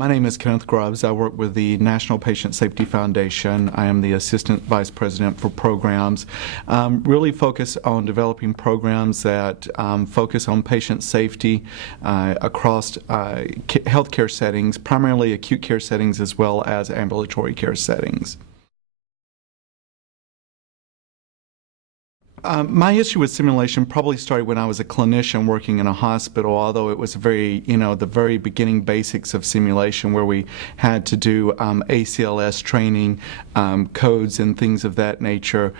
My name is Kenneth Grubbs. I work with the National Patient Safety Foundation. I am the Assistant Vice President for Programs. Really focus on developing programs that focus on patient safety across healthcare settings, primarily acute care settings as well as ambulatory care settings. My issue with simulation probably started when I was a clinician working in a hospital, although it was the very beginning basics of simulation where we had to do ACLS training, codes and things of that nature,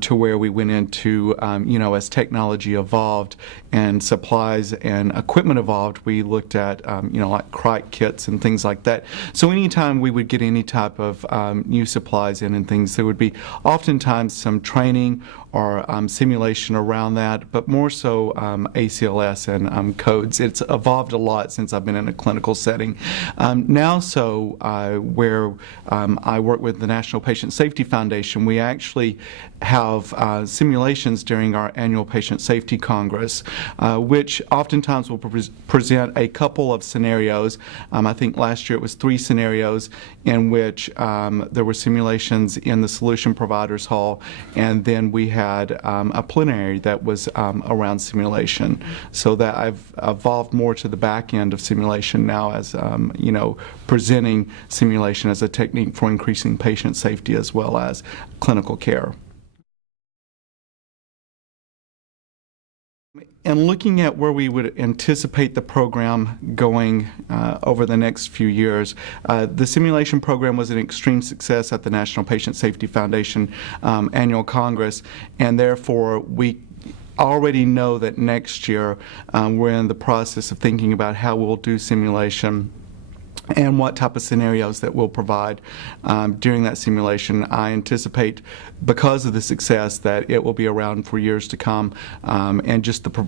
to where we went into, as technology evolved and supplies and equipment evolved, we looked at, like crite kits and things like that. So anytime we would get any type of new supplies in and things, there would be oftentimes some training or simulation around that, but more so ACLS and codes. It's evolved a lot since I've been in a clinical setting. Where I work with the National Patient Safety Foundation, we actually have simulations during our annual Patient Safety Congress, which oftentimes will present a couple of scenarios. I think last year it was 3 scenarios in which there were simulations in the Solution Providers Hall, and then we had a plenary that was around simulation. So that I've evolved more to the back end of simulation now as, presenting simulation as a technique for increasing patient safety as well as clinical care. And looking at where we would anticipate the program going over the next few years, the simulation program was an extreme success at the National Patient Safety Foundation Annual Congress, and therefore we already know that next year we're in the process of thinking about how we'll do simulation and what type of scenarios that we'll provide during that simulation. I anticipate, because of the success, that it will be around for years to come, and just the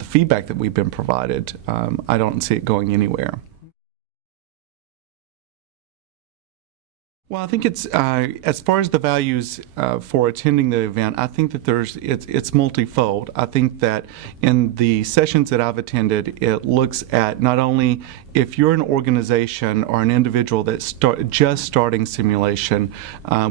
feedback that we've been provided, I don't see it going anywhere. Well, I think it's as far as the values for attending the event, I think that it's multifold. I think that in the sessions that I've attended, it looks at not only if you're an organization or an individual that's just starting simulation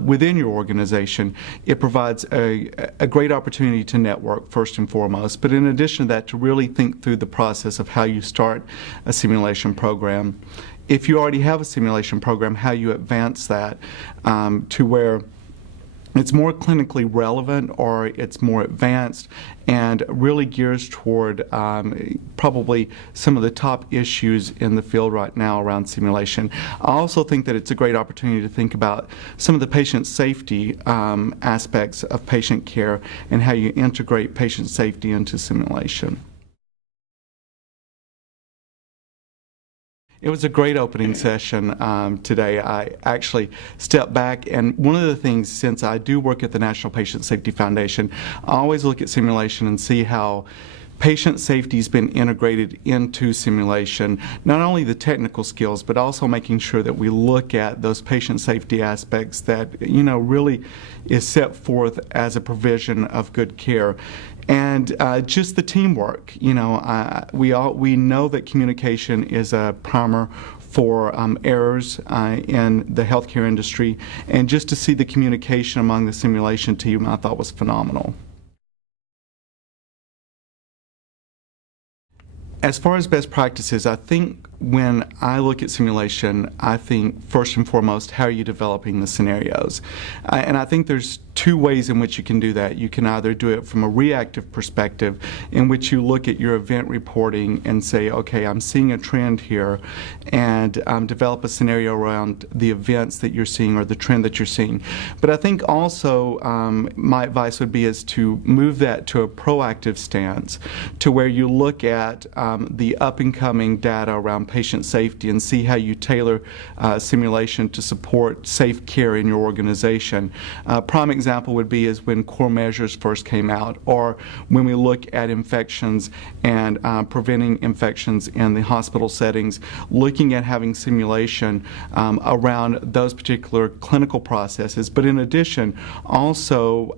within your organization, it provides a great opportunity to network first and foremost. But in addition to that, to really think through the process of how you start a simulation program. If you already have a simulation program, how you advance that to where it's more clinically relevant or it's more advanced and really gears toward probably some of the top issues in the field right now around simulation. I also think that it's a great opportunity to think about some of the patient safety aspects of patient care and how you integrate patient safety into simulation. It was a great opening session today. I actually stepped back, and one of the things, since I do work at the National Patient Safety Foundation, I always look at simulation and see how patient safety has been integrated into simulation, not only the technical skills, but also making sure that we look at those patient safety aspects that, really is set forth as a provision of good care. And just the teamwork, we know that communication is a primer for errors in the healthcare industry, and just to see the communication among the simulation team, I thought was phenomenal. As far as best practices, I think when I look at simulation, I think first and foremost, how are you developing the scenarios? And I think there's 2 ways in which you can do that. You can either do it from a reactive perspective, in which you look at your event reporting and say, okay, I'm seeing a trend here, and develop a scenario around the events that you're seeing or the trend that you're seeing. But I think also my advice would be is to move that to a proactive stance, to where you look at the up-and-coming data around patient safety and see how you tailor simulation to support safe care in your organization. Prime example would be is when core measures first came out, or when we look at infections and preventing infections in the hospital settings, looking at having simulation around those particular clinical processes. But in addition, also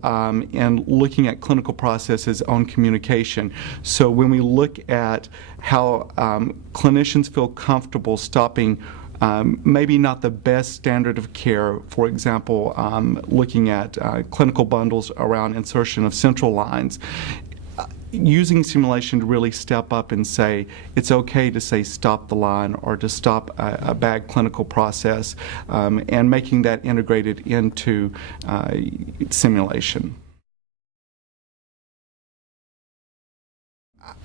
in looking at clinical processes on communication. So when we look at how clinicians feel comfortable stopping maybe not the best standard of care. For example, looking at clinical bundles around insertion of central lines. Using simulation to really step up and say it's okay to say stop the line or to stop a bad clinical process, and making that integrated into simulation.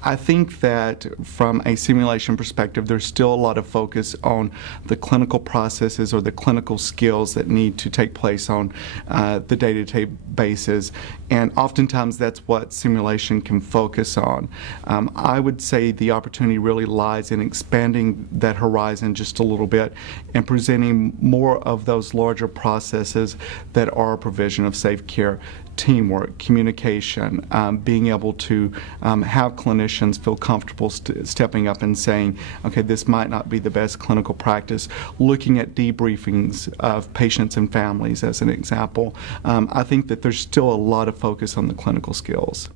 I think that from a simulation perspective, there's still a lot of focus on the clinical processes or the clinical skills that need to take place on the day-to-day basis, and oftentimes that's what simulation can focus on. I would say the opportunity really lies in expanding that horizon just a little bit and presenting more of those larger processes that are provision of safe care, teamwork, communication, being able to have clinicians feel comfortable stepping up and saying, okay, this might not be the best clinical practice, looking at debriefings of patients and families as an example. I think that there's still a lot of focus on the clinical skills.